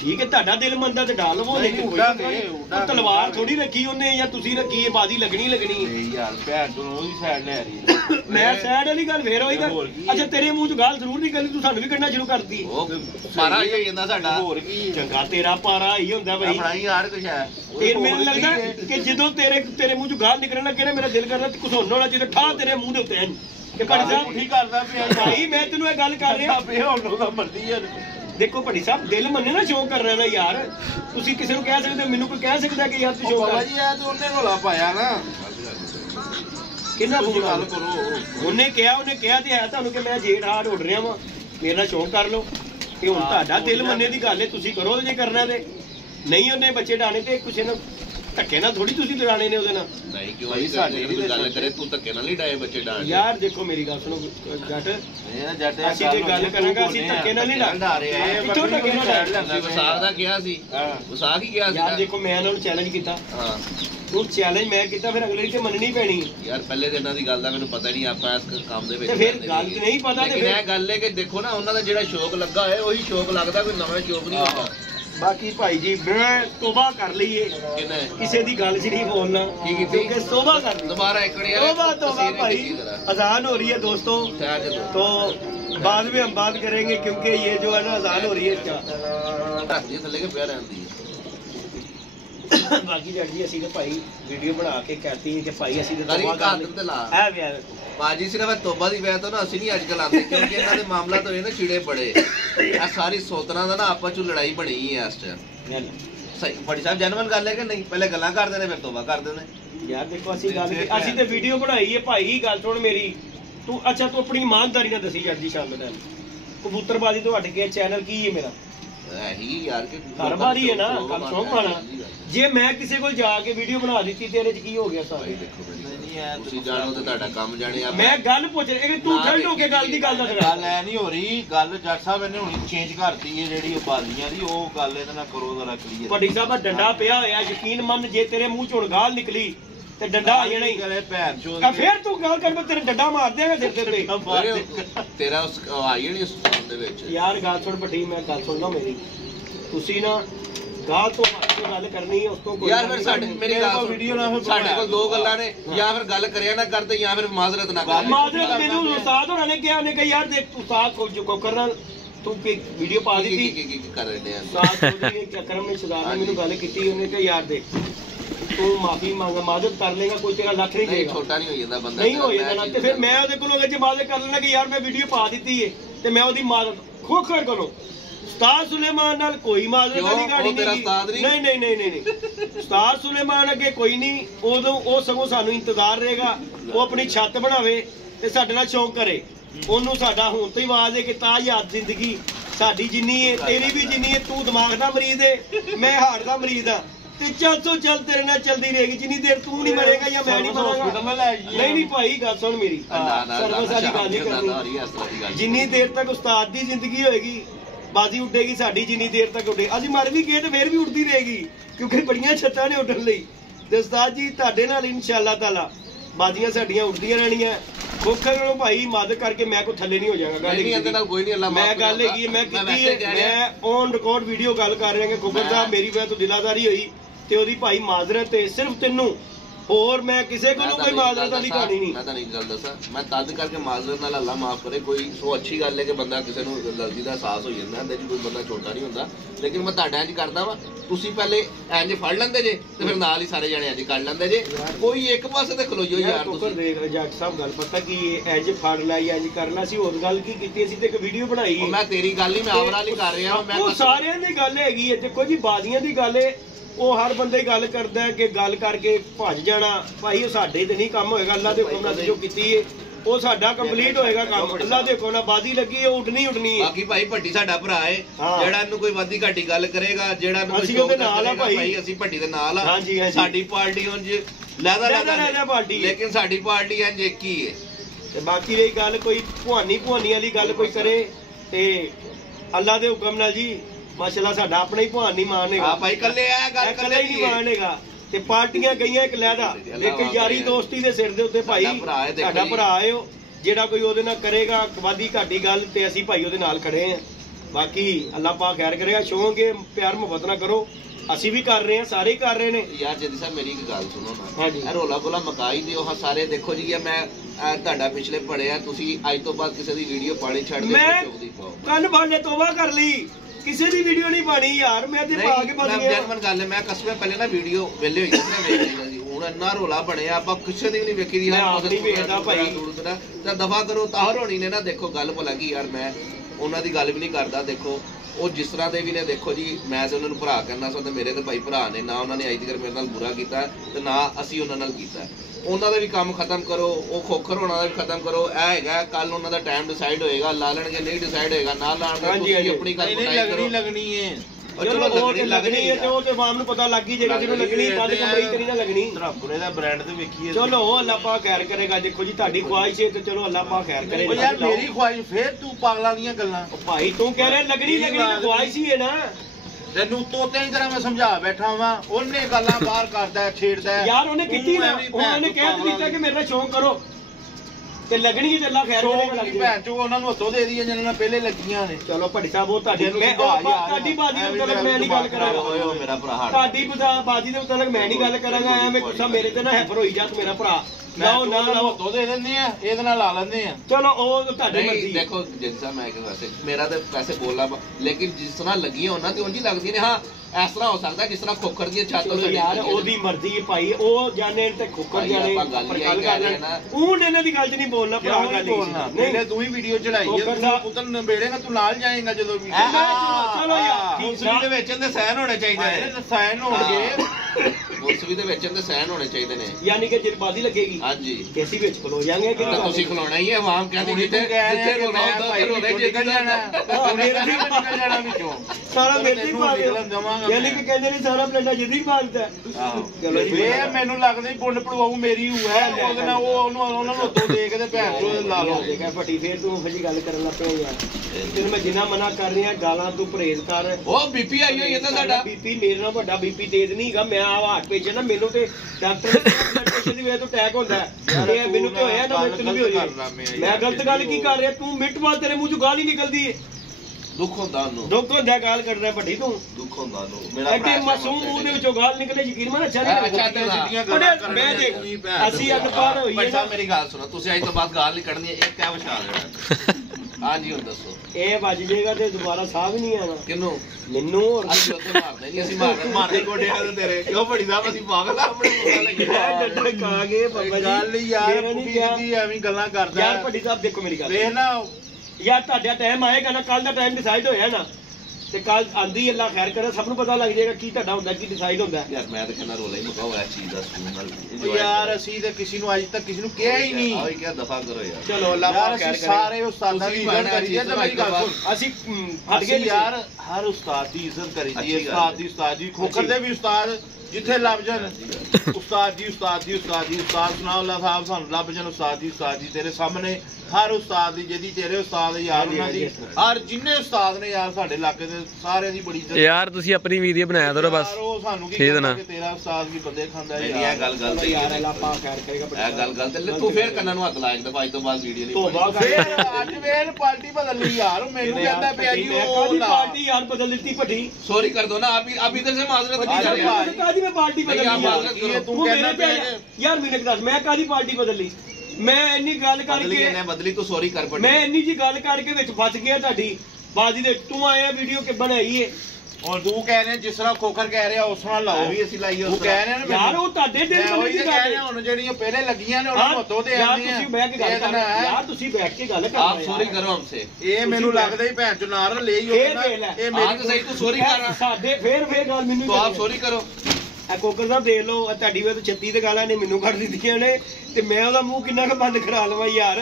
ठीक है ਤੁਹਾਡਾ ਦਿਲ ਮੰਨਦਾ ਤੇ ਢਾਲ ਲਵੋ, ਲੇਕਿਨ ਕੋਈ ਤਲਵਾਰ ਥੋੜੀ ਰੱਖੀ ਉਹਨੇ ਜਾਂ ਤੁਸੀਂ ਰੱਖੀ ਹੈ ਬਾਜੀ ਲੱਗਣੀ ਲੱਗਣੀ ਹੈ ਯਾਰ ਭੈਣ ਤੋਂ ਉਹਦੀ ਸਾਈਡ ਲੈ ਰਹੀ ਹੈ ਮੈਂ ਸਾਈਡ ਵਾਲੀ ਗੱਲ ਫੇਰ ਹੋਈ ਗੱਲ ਅੱਛਾ ਤੇਰੇ ਮੂੰਹ ਚ ਗਾਲ ਜ਼ਰੂਰ ਨਿਕਲਦੀ ਤੂੰ ਸਾਨੂੰ ਵੀ ਕੱਢਣਾ ਸ਼ੁਰੂ ਕਰਦੀ ਪਾਰਾ ਹੀ ਹੋ ਜਾਂਦਾ ਸਾਡਾ ਹੋਰ ਕੀ ਚੰਗਾ ਤੇਰਾ ਪਾਰਾ ਹੀ ਹੁੰਦਾ ਬਈ ਆਪਣਾ ਹੀ ਯਾਰ ਕੁਛ ਹੈ ਫਿਰ ਮੈਨੂੰ ਲੱਗਦਾ ਕਿ ਜਦੋਂ ਤੇਰੇ ਮੂੰਹ ਚ ਗਾਲ ਨਿਕਲਣ ਲੱਗੇ ਨਾ ਮੇਰਾ ਦਿਲ ਕਰਦਾ ਕੁਝ ਹੋਣ ਵਾਲਾ ਜਦੋਂ ਠਾ ਤੇਰੇ ਮੂੰਹ ਦੇ ਉੱਤੇ ਕਿ ਭਾਈ ਸਾਹਿਬ ਠੀਕ ਕਰਦਾ ਪਿਆ ਭਾਈ ਮੈਂ ਤੈਨੂੰ ਇਹ ਗੱਲ ਕਰ ਰਿਹਾ ਬੇ ਹੁਣ ਉਹਦਾ ਮਰਦੀ ਹੈ। देखो भट्टी साहब दिल मन्ने ना शौक कर रहा है यार, तुसी किसी को कह सकते हो, मैनू कोई कह सकता है कि यार तू शौक कर जी यार तो उन्हें रोला पाया ना किन्ना फोन गल करो उन्हें कहा ते है तुहानू कि मैं जेठ हार उड़ रहा वा मेरे नाल शौक कर लो कि हुण तुहाडा दिल मन्ने दी गल है तुसी करो जे करना ते नहीं उन्हें बच्चे डाने ते कुछ ना ਧੱਕੇ ਨਾਲ ਥੋੜੀ ਤੁਸੀਂ ਲੜਾਣੇ ਨੇ ਉਹਦੇ ਨਾਲ ਨਹੀਂ ਕਿਉਂ ਭਾਈ ਸਾਡੇ ਵੀ ਗੱਲ ਕਰੇ ਤੂੰ ਧੱਕੇ ਨਾਲ ਨਹੀਂ ਡਾਏ ਬੱਚੇ ਡਾਣ ਯਾਰ ਦੇਖੋ ਮੇਰੀ ਗੱਲ ਸੁਣੋ ਜੱਟ ਅਸੀਂ ਤੇ ਗੱਲ ਕਰਾਂਗਾ ਅਸੀਂ ਧੱਕੇ ਨਾਲ ਨਹੀਂ ਡਾ ਰਹੇ ਕਿੱਥੋਂ ਧੱਕੇ ਨਾਲ ਡਾ ਲੈਂਦਾ ਵਿਸਾਖ ਦਾ ਕਿਹਾ ਸੀ ਵਿਸਾਖ ਹੀ ਕਿਹਾ ਸੀ ਯਾਰ ਦੇਖੋ ਮੈਂ ਉਹਨਾਂ ਨੂੰ ਚੈਲੰਜ ਕੀਤਾ ਹਾਂ ਤੂੰ ਚੈਲੰਜ ਮੈਂ ਕੀਤਾ ਫਿਰ ਅਗਲੇ ਦੀ ਤੇ ਮੰਨਣੀ ਪੈਣੀ ਯਾਰ ਪਹਿਲੇ ਤੇ ਇਹਨਾਂ ਦੀ ਗੱਲ ਦਾ ਮੈਨੂੰ ਪਤਾ ਨਹੀਂ, ਆਪਾਂ ਇਸ ਕੰਮ ਦੇ ਵਿੱਚ ਤੇ ਫਿਰ ਗੱਲ ਤੇ ਨਹੀਂ ਪਤਾ ਤੇ ਲੇਕਿਨ ਇਹ ਗੱਲ ਹੈ ਕਿ ਦੇਖੋ ਨਾ ਉਹਨਾਂ ਦਾ ਜਿਹੜਾ ਸ਼ੌਕ ਲੱਗਾ ਹੋਇਆ ਉਹੀ ਸ਼ੌਕ ਲੱਗਦਾ, ਕੋਈ ਨਵਾਂ ਸ਼ੌਕ ਨਹੀਂ ਹੁੰਦਾ। ਬਾਕੀ ਭਾਈ ਜੀ ਮੈਂ ਤੋਬਾ ਕਰ ਲਈਏ ਕਿੰਨੇ ਕਿਸੇ ਦੀ ਗੱਲ 'ਚ ਨਹੀਂ ਬੋਲਣਾ ਕੀ ਕੀਤੀ? ਕਿਉਂਕਿ ਤੋਬਾ ਕਰ ਲਈ ਦੁਬਾਰਾ ਇੱਕ ਵਾਰ ਤੋਬਾ भाई अजान हो रही है दोस्तों, तो बाद में हम बात करेंगे क्योंकि ये जो है ना अजान हो रही है क्या ਥੱਲੇ ਕੇ ਪਿਆ ਰਹਿੰਦੀ ਹੈ। ਬਾਕੀ ਜੀ ਅਸੀਂ ਤੇ ਭਾਈ ਵੀਡੀਓ ਬਣਾ ਕੇ ਕਹਤੀ ਹੈ ਕਿ ਭਾਈ ਅਸੀਂ ਤੇ ਗਾਲੀ ਤੋਬਾ ਘਾਤ ਕਰ ਤੇ ਲਾ ਐ ਵੀ ਬਾਜੀ ਸਿਰਫ ਤੋਬਾ ਦੀ ਵਜ੍ਹਾ ਤੋਂ ਨਾ ਅਸੀਂ ਨਹੀਂ ਅੱਜ ਕੱਲ ਆਉਂਦੇ, ਕਿਉਂਕਿ ਇਹਨਾਂ ਦੇ ਮਾਮਲਾ ਤੋਂ ਇਹ ਨਾ ਚਿੜੇ ਬੜੇ ਆ ਸਾਰੀ ਸੋਤਰਾਂ ਦਾ ਨਾ ਆਪਸ ਚ ਲੜਾਈ ਬਣੀ ਹੈ ਇਸ ਟਾਈਮ। ਸਹੀ ਫੜੀ ਸਾਹਿਬ ਜੈਨੂਇਨ ਗੱਲ ਹੈ ਕਿ ਨਹੀਂ? ਪਹਿਲੇ ਗੱਲਾਂ ਕਰਦੇ ਨੇ ਫਿਰ ਤੋਬਾ ਕਰਦੇ ਨੇ। ਯਾਰ ਦੇਖੋ ਅਸੀਂ ਤੇ ਵੀਡੀਓ ਬਣਾਈ ਹੈ ਭਾਈ, ਗੱਲ ਸੁਣ ਮੇਰੀ ਤੂੰ। ਅੱਛਾ ਤੂੰ ਆਪਣੀ ਇਮਾਨਦਾਰੀ ਨਾਲ ਦੱਸੀ ਜੱਦੀ ਸ਼ਾਮ ਨੂੰ ਕਬੂਤਰਬਾਜ਼ੀ ਤੋਂ ਹਟ ਕੇ ਚੈਨਲ ਕੀ ਹੈ ਮੇਰਾ? ਇਹੀ ਯਾਰ ਕਿ ਘਰਬਾਰੀ ਹੈ ਨਾ, ਕੰਮ ਸ਼ੌਂਕ ਵਾਲਾ। ਜੇ ਮੈਂ ਕਿਸੇ ਕੋਲ ਜਾ ਕੇ ਵੀਡੀਓ ਬਣਾ ਦਿੱਤੀ ਤੇਰੇ 'ਚ ਕੀ ਹੋ ਗਿਆ ਸਾਰੇ? ਦੇਖੋ ਤੁਸੀਂ ਜਾਣੋ ਤੇ ਤੁਹਾਡਾ ਕੰਮ ਜਾਣੇ ਆ। ਮੈਂ ਗੱਲ ਪੁੱਛ ਰਿਹਾ ਤੂੰ ਜਲਦ ਹੋ ਕੇ ਗੱਲ ਦੀ ਗੱਲ ਦਾ ਗੱਲ ਐ ਨਹੀਂ ਹੋ ਰਹੀ, ਗੱਲ ਜੱਟ ਸਾਹਿਬ ਇਹਨੇ ਹੁਣੀ ਚੇਂਜ ਕਰਤੀ ਹੈ ਜਿਹੜੀ ਉਬਾਲੀਆਂ ਦੀ, ਉਹ ਗੱਲ ਇਹਦੇ ਨਾਲ ਕਰੋ ਜ਼ਰਾ ਕਲੀਅਰ। ਵੱਡੀ ਸਾਹਿਬ ਡੰਡਾ ਪਿਆ ਹੋਇਆ, ਯਕੀਨ ਮੰਨ ਜੇ ਤੇਰੇ ਮੂੰਹ ਚੋਂ ਗਾਲ ਨਿਕਲੀ ਤੇ ਡੰਡਾ ਆ ਜਾਣਾ ਹੀ। ਕਰੇ ਭੈਣ ਚੋਦ ਆ ਫੇਰ ਤੂੰ ਗੱਲ ਕਰ, ਮੈਂ ਤੇਰੇ ਡੰਡਾ ਮਾਰ ਦਿਆਂਗਾ ਸਿਰ ਤੇ। ਤੇਰਾ ਉਸ ਆਈ ਨਹੀਂ ਉਸ ਕੰਮ ਦੇ ਵਿੱਚ। ਯਾਰ ਗੱਲ ਸੁਣ ਵੱਡੀ, ਮੈਂ ਗੱਲ ਸੁਣ ਲਾ ਮੇਰੀ। ਤੁਸੀਂ ਨਾ ਗਾਲ ਤੋਂ ਹੱਥ ਤੋਂ ਗੱਲ ਕਰਨੀ ਹੈ, ਉਸ ਤੋਂ ਕੋਈ ਯਾਰ ਫਿਰ ਸਾਡੇ ਮੇਰੀ ਗੱਲ ਵੀਡੀਓ ਨਾ ਸਾਡੇ ਕੋਲ ਦੋ ਗੱਲਾਂ ਨੇ, ਜਾਂ ਫਿਰ ਗੱਲ ਕਰਿਆ ਨਾ ਕਰਦੇ ਜਾਂ ਫਿਰ ਮਾਜ਼ਰਤ ਨਾ ਕਰ। ਮਾਜ਼ਰਤ ਮੈਨੂੰ ਉਸਤਾਦ ਹੋਣਾ ਨੇ ਕਿਹਾ, ਉਹਨੇ ਕਿਹਾ ਯਾਰ ਦੇਖ ਉਸਤਾਦ ਕੋ ਕਰਨਾ ਤੂੰ ਕਿ ਵੀਡੀਓ ਪਾ ਦਿੱਤੀ ਕੀ ਕਰ ਰਹੇ ਨੇ ਉਸਤਾਦ ਚੌਧਰੀ ਨੇ ਅਕਰਮ ਨੇ ਸਰਦਾਰ ਨੇ ਮੈਨੂੰ ਗੱਲ ਕੀਤੀ, ਉਹਨੇ ਕਿਹਾ ਯਾਰ ਦੇਖ ਤੂੰ ਮਾਫੀ ਮੰਗ, ਮਾਜ਼ਰਤ ਕਰ ਲੇਗਾ, ਕੋਈ ਤੇਰਾ ਲੱਖ ਨਹੀਂ ਦੇਗਾ। ਛੋਟਾ ਨਹੀਂ ਹੋ ਜਾਂਦਾ ਬੰਦਾ, ਨਹੀਂ ਹੋ ਜਾਂਦਾ। ਤੇ ਫਿਰ ਮੈਂ ਉਹਦੇ ਕੋਲੋਂ ਜੇ ਮਾਜ਼ਰਤ ਕਰ ਲੈਣਾ ਕਿ ਯਾਰ ਮੈਂ ਵੀਡੀਓ ਪਾ ਦਿੱਤੀ ਏ ਤੇ ਮੈਂ ਉਹਦੀ ਮਾਜ਼ਰਤ ਖੋਖਰ ਕਰੋ। ਉਸਤਾਦ ਸੁਲੇਮਾਨ ਨਾਲ ਕੋਈ ਮਾਜ਼ਰਤ ਵਾਲੀ ਗਾੜੀ ਨਹੀਂ। ਨਹੀਂ ਨਹੀਂ ਨਹੀਂ ਨਹੀਂ ਉਸਤਾਦ ਸੁਲੇਮਾਨ ਅੱਗੇ ਕੋਈ ਨਹੀਂ, ਉਦੋਂ ਉਹ ਸਗੋਂ ਸਾਨੂੰ ਇੰਤਜ਼ਾਰ ਰਹੇਗਾ, ਉਹ ਆਪਣੀ ਛੱਤ ਬਣਾਵੇ ਤੇ ਸਾਡੇ ਨਾਲ ਸ਼ੌਂਕ ਕਰੇ। ਉਹਨੂੰ ਸਾਡਾ ਹੁਣ ਤੋਂ ਹੀ ਆਵਾਜ਼ ਹੈ ਕਿ ਤਾਜ ਯਾਦ ਜ਼ਿੰਦਗੀ ਸਾਡੀ ਜਿੰਨੀ ਹੈ ਤੇਰੀ ਵੀ ਜਿੰਨੀ ਹੈ, ਤੂੰ ਦਿਮਾਗ ਦਾ ਮਰੀਜ਼ ਹੈ ਮੈਂ ਹਾਰਟ ਦਾ ਮਰੀਜ਼ ਆ, ਤੇ ਚੱਲ ਤੋਂ ਚੱਲ ਤੇਰੇ ਨਾਲ ਚੱਲਦੀ ਰਹੇਗੀ ਜਿੰਨੀ ਦੇਰ ਤੂੰ ਨਹੀਂ ਮਰੇਗਾ ਜਾਂ ਮੈਂ ਨਹੀਂ ਮਰਾਂਗਾ। ਨਹੀਂ ਨਹੀਂ ਭਾਈ ਗੱਲ ਸੁਣ ਮੇਰੀ, ਸਰਵਿਸ ਵਾਲੀ ਗੱਲ ਨਹੀਂ ਕਰਨੀ। ਜਿੰਨੀ ਦੇਰ ਤੱਕ ਉਸਤਾਦ ਦੀ ਜ਼ਿੰਦਗੀ ਹੋਏਗੀ ਬਾਜ਼ੀ ਉੱਡੇਗੀ ਸਾਡੀ, ਜਿੰਨੀ ਦੇਰ ਤੱਕ ਉੱਡੇ ਅਸੀਂ ਮਰ ਵੀ ਗਏ ਤੇ ਫੇਰ ਵੀ ਉੱਡਦੀ ਰਹੇਗੀ, ਕਿਉਂਕਿ ਬੜੀਆਂ ਛੱਤਾਂ ਨੇ ਉੱਡਣ ਲਈ। ਤੇ ਉਸਤਾਦ ਜੀ ਤੁਹਾਡੇ ਨਾਲ ਇਨਸ਼ਾਅੱਲਾ ਤਾਲਾ ਬਾਜ਼ੀਆਂ ਸਾਡੀਆਂ ਉੱਡਦੀਆਂ ਰਹਿਣੀਆਂ। ਖੋਖਰ ਨੂੰ ਭਾਈ ਮਦਦ ਕਰਕੇ ਮੈਂ ਕੋਈ ਥੱਲੇ ਨਹੀਂ ਹੋ ਜਾਵਾਂਗਾ। ਗੱਲ ਇਹਦੇ ਨਾਲ ਕੋਈ ਨਹੀਂ, ਅੱਲਾ ਮੈਂ ਗੱਲ ਹੈਗੀ ਮੈਂ ਕੀਤੀ ਹੈ, ਮੈਂ ਔਨ ਰਿਕਾਰਡ ਵੀਡੀਓ ਗੱਲ ਕਰ ਰਿਹਾ ਕਿ ਖੋਖਰ ਸਾਹਿਬ ਮੇਰੀ ਵਜ੍ਹਾ ਤੋਂ ਦਿਲਾਦਾਰੀ ਹੋਈ ਤੇ ਉਹਦੀ ਭਾਈ ਮਾਜ਼ਰਤ ਹੈ ਸਿਰਫ ਤੈਨੂੰ, ਹੋਰ ਮੈਂ ਕਿਸੇ ਕੋਲੋਂ ਕੋਈ ਮਾਜ਼ਰਤ ਵਾਲੀ ਕਹਾਣੀ ਨਹੀਂ। ਮੈਂ ਤਾਂ ਨਹੀਂ ਗੱਲ ਦੱਸਾਂ, ਮੈਂ ਤਦ ਕਰਕੇ ਮਾਜ਼ਰਤ ਨਾਲ ਅੱਲਾ ਮਾਫ ਕਰੇ, ਕੋਈ ਸੋ ਅੱਛੀ ਗੱਲ ਹੈ ਕਿ ਬੰਦਾ ਕਿਸੇ ਨੂੰ ਗਲਤੀ ਦਾ ਅਹਿਸਾਸ ਹੋ ਜਾਂਦਾ, ਇਹਦੇ 'ਚ ਕੋਈ ਬੰਦਾ ਛੋਟਾ ਨਹੀਂ ਹੁੰਦਾ। ਲੇਕਿਨ ਮੈਂ ਤੁਹਾਡਾ ਇੰਜ ਕਰਦਾ ਵਾ, ਤੁਸੀਂ ਪਹਿਲੇ ਇੰਜ ਫੜ ਲੈਂਦੇ ਜੇ ਤੇ ਫਿਰ ਨਾਲ ਹੀ ਸਾਰੇ ਜਣੇ ਇੰਜ ਕਰ ਲੈਂਦੇ ਜੇ, ਕੋਈ ਇੱਕ ਪਾਸੇ ਤੇ ਖਲੋ ਜਾਓ ਯਾਰ। ਤੁਸੀਂ ਦੇਖ ਲੈ ਜੱਟ ਸਾਹਿਬ ਗੱਲ ਪਤਾ ਕੀ ਇੰਜ ਫੜ ਲੈ ਜਾਂ ਇੰਜ ਕਰਨਾ ਸੀ, ਹੋਰ ਗੱਲ ਕੀ ਕੀਤੀ ਅਸੀਂ ਤੇ ਇੱਕ ਵੀਡੀਓ ਬਣਾਈ। ਮੈਂ ਤੇਰੀ ਗੱਲ ਹੀ ਮੈਂ ਆਵਰਾ ਨਹੀਂ ਕਰ ਰਿਹਾ, ਮੈਂ ਉਹ ਸਾਰਿਆਂ ਦੀ ਗੱਲ ਹੈਗੀ ਹੈ। ਦੇਖੋ ਜੀ ਬਾਜ਼ੀਆਂ ਦੀ ਗੱਲ ਹੈ, ਉਹ ਹਰ ਬੰਦੇ ਗੱਲ ਕਰਦਾ ਕਿ ਗੱਲ ਕਰਕੇ ਭੱਜ ਜਾਣਾ, ਭਾਈ ਉਹ ਸਾਡੇ ਤੇ ਨਹੀਂ ਕੰਮ ਹੋਏਗਾ। ਅੱਲਾ ਦੇ ਹੁਕਮ ਨਾਲ ਜੋ ਕੀਤੀ ਹੈ ਉਹ ਸਾਡਾ ਕੰਪਲੀਟ ਹੋਏਗਾ ਕੰਮ। ਅੱਲਾ ਦੇ ਹੁਕਮ ਨਾਲ ਬਾਜ਼ੀ ਲੱਗੀ ਹੈ, ਉੱਡਣੀ ਉੱਡਣੀ ਹੈ। ਬਾਕੀ ਭਾਈ ਭੱਟੀ ਸਾਡਾ ਭਰਾ ਹੈ, ਜਿਹੜਾ ਇਹਨੂੰ ਕੋਈ ਵਾਦੀ ਘਾਟੀ ਗੱਲ ਕਰੇਗਾ, ਜਿਹੜਾ ਇਹਨੂੰ ਅਸੀਂ ਉਹਦੇ ਨਾਲ ਆ ਭਾਈ, ਅਸੀਂ ਭੱਟੀ ਦੇ ਨਾਲ ਆ। ਹਾਂਜੀ ਸਾਡੀ ਪਾਰਟੀ ਉਂਝ ਲੈਦਾ ਪਾਰਟੀ, ਲੇਕਿਨ ਸਾਡੀ ਪਾਰਟੀ ਇੰਝ ਇੱਕ ਹੀ ਹੈ। ਤੇ ਬਾਕੀ ਰਹੀ ਗੱਲ ਕੋਈ ਭਵਾਨੀ ਵਾਲੀ ਗੱਲ ਕੋਈ ਕਰੇ ਤੇ ਅੱਲਾ ਦੇ ਹੁਕਮ ਨਾਲ ਜੀ ਮਾਸ਼ਾਅੱਲਾ ਸਾਡਾ ਆਪਣਾ ਹੀ ਭਾਨ ਨਹੀਂ ਮਾਨੇਗਾ। ਹਾਂ ਭਾਈ ਕੱਲੇ ਆ ਗੱਲ ਕੱਲੇ ਨਹੀਂ ਮਾਨੇਗਾ। ਤੇ ਪਾਰਟੀਆਂ ਗਈਆਂ ਇੱਕ ਲਹਿਦਾ, ਇੱਕ ਯਾਰੀ ਦੋਸਤੀ ਦੇ ਸਿਰ ਦੇ ਉੱਤੇ ਭਾਈ ਸਾਡਾ ਭਰਾ ਹੈ ਉਹ, ਜਿਹੜਾ ਕੋਈ ਉਹਦੇ ਨਾਲ ਕਰੇਗਾ ਵਾਦੀ ਘਾਟੀ ਗੱਲ ਤੇ ਅਸੀਂ ਭਾਈ ਉਹਦੇ ਨਾਲ ਖੜੇ ਆ। ਬਾਕੀ ਅੱਲਾਹ ਪਾਕ ਖੈਰ ਕਰੇਗਾ। ਸ਼ੌਂਕ ਹੈ ਪਿਆਰ ਮੁਹੱਬਤ ਨਾ ਕਰੋ, ਅਸੀਂ ਵੀ ਕਰ ਰਹੇ ਹਾਂ, ਸਾਰੇ ਹੀ ਕਰ ਰਹੇ ਨੇ। ਯਾਰ ਜਦੀ ਸਾਹਿਬ ਮੇਰੀ ਇੱਕ ਗੱਲ ਸੁਣੋ ਨਾ, ਹਾਂਜੀ ਇਹ ਰੋਲਾ ਗੋਲਾ ਮਕਾਈ ਦਿਓ ਹਾਂ ਸਾਰੇ। ਦੇਖੋ ਜੀ ਮੈਂ ਤੁਹਾਡਾ ਪਿਛਲੇ ਪੜਿਆ, ਤੁਸੀਂ ਅੱਜ ਤੋਂ ਬਾਅਦ ਕਿਸੇ ਦੀ ਵੀਡੀਓ ਪਾਣੀ ਛੱਡ ਦਿਓ, ਮੈਂ ਕੰਨ ਫਾੜੇ ਤੋਬਾ ਕਰ ਲਈ, ਕਿਸੇ ਦੀ ਵੀਡੀਓ ਨਹੀਂ ਪਾਣੀ ਯਾਰ, ਮੈਂ ਤੇ ਪਾ ਕੇ ਬਸ ਗਿਆ। ਜਰਮਨ ਗੱਲ ਹੈ, ਮੈਂ ਕਸਮੇ ਪਹਿਲੇ ਨਾ ਵੀਡੀਓ ਵੇਲੇ ਹੋਈ ਸੀ ਵੇਖ ਲਈ ਸੀ, ਹੁਣ ਇੰਨਾ ਰੋਲਾ ਬਣਿਆ ਆਪਾਂ ਕਿਸੇ ਦੀ ਵੀ ਨਹੀਂ ਵੇਖੀ ਦੀ। ਮੈਂ ਆਪ ਨਹੀਂ ਵੇਖਦਾ ਭਾਈ, ਤਾਂ ਦਫਾ ਕਰੋ। ਤਾਹਰ ਹੋਣੀ ਨੇ ਨਾ ਦੇਖੋ ਗੱਲ ਭਲਾ ਕੀ ਯਾਰ, ਮੈਂ ਉਹਨਾਂ ਦੀ ਗੱਲ ਵੀ ਨਹੀਂ ਕਰਦਾ। ਦੇਖੋ ਉਹ ਜਿਸ ਤਰ੍ਹਾਂ ਦੇ ਵੀ ਨੇ, ਦੇਖੋ ਜੀ ਮੈਂ ਤੇ ਉਹਨਾਂ ਨੂੰ ਭਰਾ ਕਰਨਾ ਸੋ ਤੇ ਮੇਰੇ ਤੇ ਭਾਈ ਭਰਾ ਨੇ, ਨਾ ਉਹਨਾਂ ਨੇ ਅੱਜ ਤੱਕ ਮੇਰੇ ਨਾਲ ਬੁਰਾ ਕੀਤਾ ਤੇ ਨਾ ਅਸੀਂ ਉਹਨਾਂ ਨਾਲ ਕੀਤਾ। ਉਹਨਾਂ ਦਾ ਵੀ ਕੰਮ ਖਤਮ ਕਰੋ, ਉਹ ਖੋਖਰ ਹੋਣਾ ਦਾ ਵੀ ਖਤਮ ਕਰੋ। ਇਹ ਹੈਗਾ ਕੱਲ ਉਹਨਾਂ ਦਾ ਟਾਈਮ ਡਿਸਾਈਡ ਹੋਏਗਾ, ਲਾ ਲੈਣਗੇ ਨਹੀਂ ਡਿਸਾਈਡ ਹੋਏਗਾ ਨਾ ਲਾਣਗੇ, ਤੁਸੀਂ ਆਪਣੀ ਗੱਲ ਲੱਗਣੀ ਹੈ। ਚਲੋ ਉਹ ਤੇ ਲੱਗਣੀ ਹੈ ਤੇ ਉਹ ਤੇ ਆਵਾਮ ਨੂੰ ਪਤਾ ਲੱਗ ਹੀ ਜਾਏਗਾ, ਜਿਹਨੂੰ ਲੱਗਣੀ ਬੰਦ ਕਮਰੇ ਤੇ ਨਹੀਂ ਨਾ ਲੱਗਣੀ। ਧਰਾਪੁਰੇ ਦਾ ਬ੍ਰਾਂਡ ਤੇ ਵੇਖੀਏ। ਚਲੋ ਅੱਲਾਹ ਪਾਕ ਖੈਰ ਕਰੇਗਾ। ਦੇਖੋ ਜੀ ਤੁਹਾਡੀ ਖੁਆਇਸ਼ ਹੈ ਤੇ ਚਲੋ ਅੱਲਾਹ ਪਾਕ ਖੈਰ ਕਰੇਗਾ। ਯਾਰ ਮੇਰੀ ਖੁਆਇਸ਼, ਫੇਰ ਤੂੰ ਪਾਗਲਾਂ ਦੀਆਂ ਗੱਲਾਂ। ਭਾਈ ਤੂੰ ਕਹਿ ਰਿਹਾ ਲੱਗਣੀ ਖੁਆਇਸ਼ ਹੀ ਹੈ ਨਾ। ਤੈਨੂੰ ਤੋਤੇ ਦੀ ਤਰ੍ਹਾਂ ਮੈਂ ਸਮਝਾ ਬੈਠਾ ਵਾਂ, ਉਹਨੇ ਗੱਲਾਂ ਬਾਹਰ ਕਰਦਾ ਛੇੜਦਾ ਯਾਰ ਉਹਨੇ ਕੀਤੀ ਨਾ, ਉਹਨੇ ਕਹਿ ਦਿੱਤਾ ਕਿ ਮੇਰੇ ਨਾਲ ਸ਼ੌਂਕ ਕਰੋ ਤੇ ਲੱਗਣੀ ਤੇ ਅੱਲਾ ਖੈਰ ਕਰੇਗਾ ਲੱਗ ਭੈਣ ਚੋ ਉਹਨਾਂ ਨੂੰ ਹੱਥੋਂ ਦੇ ਦਈਏ ਜਿਹਨਾਂ ਨਾਲ ਪਹਿਲੇ ਲੱਗੀਆਂ ਨੇ। ਚਲੋ ਭੱਟੀ ਸਾਹਿਬ ਉਹ ਤੁਹਾਡੀ ਤੁਹਾਡੀ ਬਾਜੀ ਦੇ ਮੁਤਲਕ ਮੈਂ ਨਹੀਂ ਗੱਲ ਕਰਾਂਗਾ। ਓਏ ਓ ਮੇਰਾ ਭਰਾ ਹਟ ਤੁਹਾਡੀ ਬਾਜੀ ਦੇ ਮੁਤਲਕ ਮੈਂ ਨਹੀਂ ਗੱਲ ਕਰਾਂਗਾ। ਐਵੇਂ ਗੁੱਸਾ ਮੇਰੇ ਤੇ ਨਾ ਹੈਫਰ ਹੋਈ ਜਾ ਤੂੰ ਮੇਰਾ ਭਰਾ ਲਾਓ ਨਾ ਲਾਓ ਹੱਥੋਂ ਦੇ ਦਿੰਦੇ ਆ, ਇਹਦੇ ਨਾਲ ਲਾ ਲੈਂਦੇ ਆ। ਚਲੋ ਉਹ ਤੁਹਾਡੀ ਨਹੀਂ ਮਰਜ਼ੀ। ਦੇਖੋ ਜਿੰਸਾ ਮੈਂ ਕਿ ਵੈਸੇ ਮੇਰਾ ਤੇ ਪੈਸੇ ਬੋਲਣਾ ਲੇਕਿਨ ਜਿਸ ਤਰ੍ਹਾਂ ਲੱਗੀਆਂ ਉਹਨਾਂ ਤੇ ਉਂਝ ਹੀ ਲੱਗਦੀਆਂ ਨੇ। ਹਾਂ ਇਸ ਤਰ੍ਹਾਂ ਹੋ ਸਕਦਾ ਜਿਸ ਤਰ੍ਹਾਂ ਖੋਖਰ ਦੀ ਛੱਤ ਚਲੋ ਯਾਰ ਉਹਦੀ ਮਰਜ਼ੀ ਹੈ ਭਾਈ, ਉਹ ਜਾਣੇ ਤੇ ਖੋਖਰ ਜਾਣੇ ਪਰ ਗੱਲ ਕਰ ਲੈਣਾ। ਉਹ ਇਹਨਾਂ ਦੀ ਗੱਲ 'ਚ ਨਹੀਂ ਬੋਲਣਾ ਭਰਾ, ਗੱਲ ਬੋਲਣਾ ਪਹਿਲੇ ਤੂੰ ਹੀ ਵੀਡੀਓ ਚੜਾਈ ਹੈ, ਤੂੰ ਪੁੱਤਰ ਨਵੇੜੇਗਾ ਤੂੰ ਨਾਲ ਜਾਏਗਾ ਜਦੋਂ ਵੀ। ਚਲੋ ਯਾਰ ਮੁਸਲੀ ਦੇ ਵਿੱਚ ਇਹਦੇ ਸਾਈਨ ਹੋਣੇ ਚਾਹੀਦੇ ਨੇ, ਸਾਈਨ ਹੋਣਗੇ ਮੁਸਲੀ ਦੇ ਵਿੱਚ ਇਹਦੇ ਸਾਈਨ ਹੋਣੇ ਚਾਹੀਦੇ ਨੇ। ਯਾਨੀ ਕਿ ਜਦ ਬਾਜ਼ੀ ਲੱਗੇਗੀ ਹਾਂਜੀ ਕੈਸੀ ਵਿੱਚ ਖਲੋ ਜਾਾਂਗੇ ਕਿ ਤੁਸੀਂ ਖਲੋਣਾ ਹੀ ਹੈ, ਆਵਾਮ ਕਹਿੰਦੀ ਜਿੱਥੇ ਰੋਣਾ ਹੁੰਦਾ ਨਿਕਲ ਜਾਣਾ, ਮੇਰਾ ਵੀ ਨਿਕਲ ਜਾਣਾ ਵਿੱਚੋਂ ਸਾਰਾ ਮੇਰੇ ਹੀ ਪਾ ਦਿਓ। ਯਾਨੀ ਕਿ ਕਹਿੰਦੇ ਨੇ ਸਾਰਾ ਪਲੇਟਾ ਜਿੱਦੀ ਭਾਗਦਾ। ਚਲੋ ਜੀ ਇਹ ਮੈਨੂੰ ਲੱਗਦਾ ਹੀ ਪੁੰਡ ਪੜਵਾਉ ਮੇਰੀ ਹੂ ਹੈ, ਉਹਦੇ ਨਾਲ ਉਹ ਉਹਨੂੰ ਉਹਨਾਂ ਨੂੰ ਉੱਤੋਂ ਦੇ ਕੇ ਤੇ ਭੈਣ ਚੋਦ ਲਾ ਲਓ। ਦੇਖਿਆ ਫਟੀ ਫੇਰ ਤੂੰ ਫਜੀ ਗੱਲ ਕਰਨ ਲੱਗ ਪਿਆ ਯਾਰ। ਤੈਨੂੰ ਮੈਂ ਜਿੰਨਾ ਮਨਾ ਕਰ ਰਿਹਾ ਗਾਲਾਂ ਤੂੰ ਪਰਹੇਜ਼ ਕਰ। ਉਹ ਬੀਪੀ ਆਈ ਹੋਈ ਹੈ ਤਾਂ ਸਾਡਾ ਬੀਪੀ ਮੇਰੇ ਨਾਲ ਵੱਡਾ ਬੀਪੀ ਤੇਜ਼ ਨਹੀਂ ਹੈਗਾ। ਮੈਂ ਹਾਰਟ ਪੇਸ਼ੈਂਟ ਨਾ, ਮੈਨੂੰ ਤੇ ਡਾਕਟਰ ਦੀ ਵਜ੍ਹਾ ਤੋਂ ਅਟੈਕ ਹੁੰਦਾ ਹੈ। ਮੈਨੂੰ ਤੇ ਹੋਇਆ ਨਾ ਮੈਨੂੰ ਵੀ ਹੋ ਜਾਏ। ਮੈਂ ਗਲਤ ਗੱਲ ਕੀ ਕਰ ਰਿਹਾ? ਤੂੰ ਮਿੰਟ ਬਾਅਦ ਤੇਰੇ ਮੂੰਹ ਚੋਂ ਗਾਲ ਹੀ ਨਿਕਲਦੀ ਹੈ। ਦੁੱਖ ਹੁੰਦਾ ਉਹਨੂੰ, ਦੁੱਖ ਹੁੰਦਾ ਗਾਲ ਕੱਢਦਾ ਵੱਡੀ ਤੂੰ। ਦੁੱਖ ਹੁੰਦਾ ਉਹਨੂੰ। ਮੇਰਾ ਐਡੇ ਮਾਸੂਮ ਮੂੰਹ ਦੇ ਵਿੱਚੋਂ ਗਾਲ ਨਿਕਲੇ ਯਕੀਨ ਮੰਨ। ਅੱਛਾ ਨਹੀਂ ਮੈਂ ਦੇਖ ਅਸੀਂ ਅਨਪੜ੍ਹ ਹੋਈਏ ਨਾ। ਮੇਰੀ ਗੱਲ ਸੁਣੋ, ਤੁਸੀਂ ਅੱਜ ਤੋਂ ਬਾਅਦ ਗਾਲ ਨਹੀਂ ਕੱਢਣੀ, ਇਹ ਕਿਆ ਵਿਚਾਰ ਲੈਣਾ? ਹਾਂਜੀ ਹੁਣ ਦੱਸੋ। ਇਹ ਵੱਜ ਜਾਏਗਾ ਤੇ ਦੁਬਾਰਾ ਸਾਹ ਵੀ ਨਹੀਂ ਆਣਾ ਕਿਹਨੂੰ? ਮੈਨੂੰ। ਹੋਰ ਅਸੀਂ ਉੱਥੇ ਮਾਰਦੇ ਨਹੀਂ, ਅਸੀਂ ਮਾਰਦੇ ਗੋਡਿਆਂ ਤੇ ਤੇਰੇ ਕਿਉਂ ਬੜੀ ਸਾਹਿਬ ਅਸੀਂ ਪਾਗਲ ਆ ਆਪਣੇ ਮੁੰਡਾ ਲੱਗੇ ਡੱਡਾ ਖਾ ਗਏ ਬਾਬਾ ਜੀ। ਗੱਲ ਯਾਰ ਮੇਰਾ ਨਹੀਂ ਕਿਹਾ ਦੀ ਐਵੇਂ ਗੱਲਾਂ ਕਰਦਾ ਯਾਰ। ਭੱਟੀ ਸਾਹਿਬ ਦੇਖੋ ਮੇਰੀ ਗੱਲ ਵੇਖ ਨਾ ਯਾਰ, ਤੁਹਾਡਾ ਟਾਈਮ ਆਏਗਾ ਨਾ, ਕੱਲ ਦਾ ਟਾਈਮ ਡਿਸਾਈਡ ਹੋਇਆ ਨਾ ਤੇ ਕੱਲ ਆਂਦੀ ਅੱਲਾ ਖੈਰ ਕਰੇ, ਸਭ ਨੂੰ ਪਤਾ ਲੱਗ ਜਾਏਗਾ ਕੀ ਤੁਹਾਡਾ ਹੁੰਦਾ ਕੀ ਡਿਸਾਈਡ ਹੁੰਦਾ। ਯਾਰ ਮੈਂ ਤਾਂ ਕਹਿੰਦਾ ਰੋਲਾ ਹੀ ਮੁਕਾਓ ਇਸ ਚੀਜ਼ ਦਾ ਸਕੂਨ ਨਾਲ। ਯਾਰ ਅਸੀਂ ਤੇ ਕਿਸੇ ਨੂੰ ਅੱਜ ਤੱਕ ਕਿਸੇ ਨੂੰ ਕਿਹਾ ਹੀ ਨਹੀਂ। ਆਹ ਕਿਆ ਦਫਾ ਕਰੋ ਯਾਰ। ਚਲੋ ਅੱਲਾ ਯਾਰ ਖੈਰ ਅਸੀਂ ਕਰੇ। ਸਾਰੇ ਉਸਤਾਦਾਂ ਦੀ ਇੱਜ਼ਤ ਕਰੀਦੀ ਹੈ। ਮੇਰੀ ਗੱਲ ਸੁਣ, ਅਸੀਂ ਹਟ ਗਏ ਯਾਰ ਹਰ ਉਸਤਾਦ ਦੀ ਇੱਜ਼ਤ ਕਰੀਦੀ ਹੈ। ਉਸਤਾਦ ਦੀ ਖੋਖਰ ਦੇ ਵੀ ਉਸਤਾਦ ਜਿੱਥੇ ਲੱਭ ਜਾਣ ਉਸਤਾਦ ਜੀ ਉਸਤਾਦ ਜੀ ਉਸਤਾਦ ਜੀ ਉਸਤਾਦ ਸੁਣਾਓ ਅੱਲਾ ਸਾਹਿਬ ਸਾਨੂੰ ਲੱਭ ਜਾਣ ਉਸਤਾਦ ਜੀ ਤੇਰੇ ਸਾਹਮਣੇ ਹਰ ਉਸਤਾਦ ਦੀ ਜਿਹਦੀ ਤੇਰੇ ਉਸਤਾਦ ਯਾਰ ਉਹਨਾਂ ਦੀ ਹਰ ਜਿੰਨੇ ਉਸਤਾਦ ਨੇ ਯਾਰ ਸਾਡੇ ਇਲਾਕੇ ਦੇ ਸਾਰਿਆਂ ਦੀ ਬੜੀ ਇੱਜ਼ਤ। ਯਾਰ ਤੁਸੀਂ ਆਪਣੀ ਵੀਡੀਓ ਬਣਾਇਆ ਕਰੋ ਬਸ। ਉਹ ਸਾਨੂੰ ਕੀ ਠੀਕ ਕਹਿੰਦਾ ਨਾ ਕਿ ਤੇਰਾ ਉਸਤਾਦ ਵੀ ਬੰਦੇ ਖਾਂਦਾ ਨਹੀਂ ਇਹ ਗੱਲ ਗਲਤ ਹੈ ਯਾਰ ਅੱਲਾ ਪਾ ਖੈਰ ਕਰੇਗਾ। ਇਹ ਗੱਲ ਗਲਤ ਹੈ। ਤੂੰ ਫੇਰ ਕੰਨਾਂ ਨੂੰ ਹੱਥ ਲਾ ਕੇ ਦਫਾ ਅੱਜ ਤੋਂ ਬਾਅਦ ਵੀਡੀਓ ਨਹੀਂ ਤੋਬਾ ਕਰ। ਫੇਰ ਅੱਜ ਵੇਲ ਪਾਰਟੀ ਬਦਲ ਲਈ ਯਾਰ। ਮੈਨੂੰ ਕਹਿੰਦਾ ਪਿਆ ਜੀ ਉਹ ਕਾਦੀ ਪਾਰਟੀ ਯਾਰ ਬਦਲ ਦਿੱਤੀ ਭੱਟੀ। सॉरी कर दो ना, अभी इधर से माजरत नहीं कर रहे। ਕਾਦੀ ਮੈਂ ਪਾਰਟੀ ਬਦਲ ਲਈ? ਤੂੰ ਕਹਿੰਦਾ ਪਿਆ ਯਾਰ ਮੈਨੂੰ ਦੱਸ ਮੈਂ ਕਾਦੀ ਪਾਰਟੀ ਬਦਲ ਲਈ? ਮੈਂ ਇੰਨੀ ਗੱਲ ਕਰਕੇ बदली तो सॉरी कर पड़ी। ਮੈਂ ਇੰਨੀ ਜੀ ਗੱਲ ਕਰਕੇ ਵਿੱਚ ਫਸ ਗਿਆ ਤੁਹਾਡੀ ਬਾਜੀ ਦੇ। ਤੂੰ ਆਇਆ ਵੀਡੀਓ ਕਿ ਬਣਾਈ ਏ ਔਰ ਤੂੰ ਕਹਿ ਰਿਹਾ ਜਿਸ ਤਰ੍ਹਾਂ ਖੋਖਰ ਕਹਿ ਰਿਹਾ ਉਸ ਨਾਲ ਲਾਓ ਵੀ ਅਸੀਂ ਲਾਈਏ। ਤੂੰ ਕਹਿ ਰਿਹਾ ਨਾ ਯਾਰ ਉਹ ਤੁਹਾਡੇ ਦਿਲ ਬਣੀ ਦੀ ਗੱਲ ਹੈ। ਹੁਣ ਜਿਹੜੀਆਂ ਪਹਿਲੇ ਲੱਗੀਆਂ ਨੇ ਉਹਨਾਂ ਨੂੰ ਹੱਥੋਂ ਤੇ ਆਉਂਦੀਆਂ। ਯਾਰ ਤੁਸੀਂ ਬੈਠ ਕੇ ਗੱਲ ਕਰ ਯਾਰ, ਤੁਸੀਂ ਬੈਠ ਕੇ ਗੱਲ ਕਰੋ। आप सॉरी करो हमसे। ਇਹ ਮੈਨੂੰ ਲੱਗਦਾ ਹੀ ਭੈਣ ਚੋਂ ਨਾਰ ਲੈ ਹੀ ਹੋਣਾ। ਇਹ मेरी तो सही तू सॉरी कर रहा। ਸਾਡੇ ਫੇਰ ਗੱਲ ਮੈਨੂੰ तो आप सॉरी करो। ਆ ਕੋਕਰ ਸਾਹਿਬ ਦੇਖ ਲਓ ਤੁਹਾਡੀ ਵੇ ਤੋਂ 36 ਤੇ ਗਾਲਾਂ ਨੇ ਮੈਨੂੰ ਕੱਢ ਦਿੱਤੀਆਂ ਨੇ ਤੇ ਮੈਂ ਉਹਦਾ ਮੂੰਹ ਕਿੰਨਾ ਕੁ ਬੰਦ ਕਰਾ ਲਵਾਂ ਯਾਰ।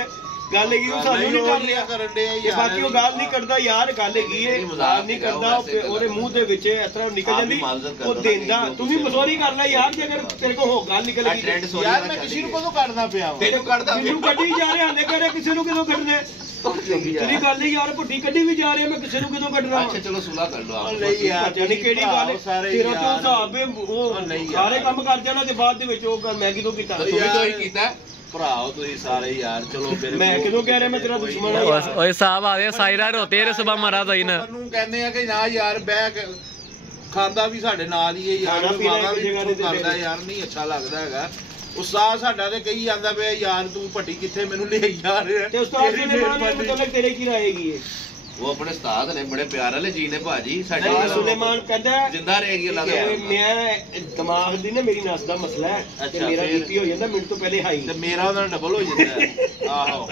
ਗੱਲ ਹੈਗੀ ਉਹ ਸਾਨੂੰ ਨਹੀਂ ਕਰ ਰਿਹਾ ਕਰਨ ਦੇ ਤੇ ਬਾਕੀ ਉਹ ਗੱਲ ਨਹੀਂ ਕਰਦਾ ਯਾਰ। ਗੱਲ ਹੈਗੀ ਏ ਮਜ਼ਾਕ ਨਹੀਂ ਕਰਦਾ। ਉਹਦੇ ਮੂੰਹ ਦੇ ਵਿੱਚ ਇਸ ਤਰ੍ਹਾਂ ਨਿਕਲ ਜਾਂਦੀ ਉਹ ਦਿੰਦਾ। ਤੂੰ ਵੀ ਮਸੋਰੀ ਕਰ ਲੈ ਯਾਰ ਜੇ ਅਗਰ ਤੇਰੇ ਕੋਲ ਹੋ ਗੱਲ ਨਿਕਲ ਗਈ। ਯਾਰ ਮੈਂ ਕਿਸੇ ਨੂੰ ਕਦੋਂ ਕੱਢਣਾ ਪਿਆ ਵਾ? ਤੈਨੂੰ ਕੱਢਦਾ ਮੈਨੂੰ ਕੱਢੀ ਜਾ ਰਹੇ ਹਾਲੇ ਕਰੇ ਕਿਸੇ ਨੂੰ ਕਿਦੋਂ ਕੱਢਨੇ? ਤੇਰੀ ਗੱਲ ਨਹੀਂ ਯਾਰ ਭੁੱਟੀ ਕੱਢੀ ਵੀ ਜਾ ਰਹੇ ਮੈਂ ਕਿਸੇ ਨੂੰ ਕਿਦੋਂ ਕੱਢਣਾ? अच्छा चलो सुलह कर लो आप। ਨਹੀਂ ਯਾਰ ਜਾਨੀ ਕਿਹੜੀ ਗੱਲ ਤੇਰਾ ਤੋਂ ਹਿਸਾਬ ਏ ਉਹ ਸਾਰੇ ਕੰਮ ਕਰ ਜਾਣਾ ਤੇ ਬਾਅਦ ਦੇ ਵਿੱਚ ਉਹ ਕਰ ਮੈਂ ਕਿਦੋਂ ਕੀਤਾ? तू भी तो ही कीता। ਭਰਾਓ ਤੁਸੀਂ ਸਾਰੇ ਯਾਰ। ਚਲੋ ਮੇਰੇ ਮੈਂ ਕਿਦੋਂ ਕਹਿ ਰਿਹਾ ਮੈਂ ਤੇਰਾ ਦੁਸ਼ਮਣ ਆ ਯਾਰ? ओए साहब आ गए सायरा रोते रे सुबह मरा तो ना। ਨੂੰ ਕਹਿੰਦੇ ਆ ਕਿ ਨਾ ਯਾਰ ਬਹਿ ਕੇ ਖਾਂਦਾ ਵੀ ਸਾਡੇ ਨਾਲ ਹੀ ਹੈ ਯਾਰ। ਖਾਣਾ ਪੀਣਾ ਮਾਗਾ ਇੱਕ ਵੀ ਜਗ੍ਹਾ ਤੇ ਕਰਦਾ ਯਾਰ ਨਹੀਂ ਅੱਛਾ ਲੱਗਦਾ ਹੈਗਾ। ਉਸਤਾਦ ਸਾਡਾ ਤੇ ਕਹੀ ਜਾਂਦਾ ਪਿਆ ਯਾਰ ਤੂੰ ਭੱਟੀ ਕਿੱਥੇ ਮੈਨੂੰ ਲੈ ਜਾ ਰਿਹਾ। ਤੇ ਉਸਤਾਦ ਜੀ ਨੇ ਮਾਨ ਮਤਲਬ ਤੇਰੇ ਕੀ ਰਾਏਗੀ ਏ? वो अपने उस्ताद ने बड़े प्यार वाले जी ने भाजी साडे ਨਹੀਂ ਸੁਲੇਮਾਨ ਕਹਿੰਦਾ जिंदा रहेगी अल्लाह ਕਿ दा। ਮੈਂ ਦਿਮਾਗ ਦੀ ਨਾ ਮੇਰੀ ਨਸ ਦਾ ਮਸਲਾ ਹੈ ਤੇ ਅੱਛਾ, ਮੇਰਾ ਫਿਰ? ਬੀਪੀ ਹੋ ਜਾਂਦਾ ਮਿੰਟ ਤੋਂ ਪਹਿਲੇ ਹਾਈ। ਤੇ ਮੇਰਾ ਉਹਦਾ ਡਬਲ ਹੋ ਜਾਂਦਾ ਹੈ। ਆਹੋ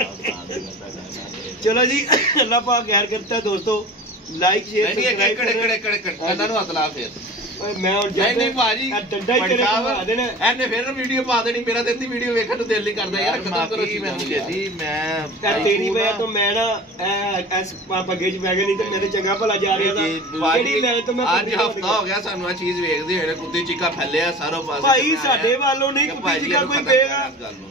ਚਲੋ ਜੀ ਅੱਲਾਹ ਪਾਕ ਖੈਰ ਕਰਤਾ ਦੋਸਤੋ। ਲਾਈਕ ਸ਼ੇਅਰ नहीं नहीं ਸਬਸਕ੍ਰਾਈਬ एक कड़े कंਨਾਂ ਨੂੰ ਹੱਥ ਲਾ ਫੇਰ। ਓਏ ਮੈਂ ਹੁਣ नहीं भाजी ਡੰਡਾ ਹੀ ਤੇਰੇ ਕੋਲ ਆ ਦੇਣਾ। ਇਹਨੇ ਫੇਰ ਵੀਡੀਓ ਪਾ ਦੇਣੀ। ਮੇਰਾ ਤੇ ਇੰਨੀ ਵੀਡੀਓ ਵੇਖਣ ਨੂੰ ਦਿਲ ਨਹੀਂ ਕਰਦਾ ਯਾਰ। ਖਤਮ ਕਰੋ ਜੀ ਮੈਨੂੰ ਜੀ ਮੈਂ ਯਾਰ ਤੇਰੀ ਵਜ੍ਹਾ ਤੋਂ ਮੈਂ ਨਾ ਐਸ ਪੱਗੇ 'ਚ ਪੈ ਗਿਆ। ਨਹੀਂ ਤੇ ਮੇਰੇ ਚੰਗਾ ਭਲਾ ਜਾ ਰਿਹਾ ਦਾ ਕਿਹੜੀ ਲੈ ਤੋਂ ਮੈਂ ਅੱਜ ਹਫਤਾ ਹੋ ਗਿਆ ਸਾਨੂੰ ਆ ਚੀਜ਼ ਵੇਖਦੇ ਹੋਏ ਕੁੱਤੇ ਚੀਕਾ ਫੈਲਿਆ ਸਾਰੋ ਪਾਸੇ। ਭਾਈ ਸਾਡੇ ਵੱਲੋਂ ਨਹੀਂ ਕੁੱਤੀ ਚੀਕਾ ਕੋਈ ਪਏਗਾ।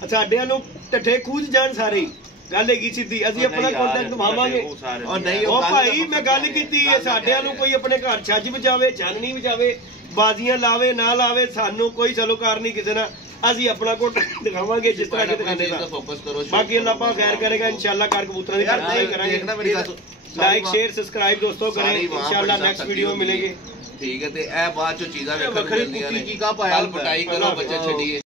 ਸਾਡੇ ਵੱਲੋਂ ਟੱਠੇ ਖੂਜ ਜਾਣ ਸਾਰੇ। ਗੱਲ ਹੈਗੀ ਸਿੱਧੀ ਅਸੀਂ ਆਪਣਾ ਕੰਟੈਕਟ ਦਿਖਾਵਾਂਗੇ ਉਹ ਨਹੀਂ ਉਹ ਭਾਈ ਮੈਂ ਗੱਲ ਕੀਤੀ ਹੈ ਸਾਡਿਆਂ ਨੂੰ ਕੋਈ ਆਪਣੇ ਘਰ ਛੱਜ ਵਜਾਵੇ ਚਾਨਣੀ ਵਜਾਵੇ ਬਾਜ਼ੀਆਂ ਲਾਵੇ ਨਾ ਲਾਵੇ ਸਾਨੂੰ ਕੋਈ ਸਲੋਕਾਰ ਨਹੀਂ ਕਿਸੇ ਨਾਲ ਅਸੀਂ ਆਪਣਾ ਕੰਟੈਕਟ ਦਿਖਾਵਾਂਗੇ ਜਿਸ ਤਰ੍ਹਾਂ ਕਿ ਦਿਖਾਣੇ ਦਾ ਫੋਕਸ ਕਰੋ ਬਾਕੀ ਅੱਲਾਹ ਪਾਕ ਖੈਰ ਕਰੇਗਾ ਇੰਸ਼ਾਅੱਲਾ ਕਰ ਕਬੂਤਰਾਂ ਦੀ ਕਰਦੇ ਕਰਾਂਗੇ ਦੇਖਣਾ ਮੇਰੀ ਗੱਲ ਲਾਈਕ ਸ਼ੇਅਰ ਸਬਸਕ੍ਰਾइब दोस्तों करें इंशाल्लाह नेक्स्ट वीडियो में मिलेंगे ठीक है ते ए बाद चो चीज़ां वेखण ਵੱਖਰੀ मिलदियां कुत्ती ने की का पाया कल पटाई करो बच्चे छड्डिए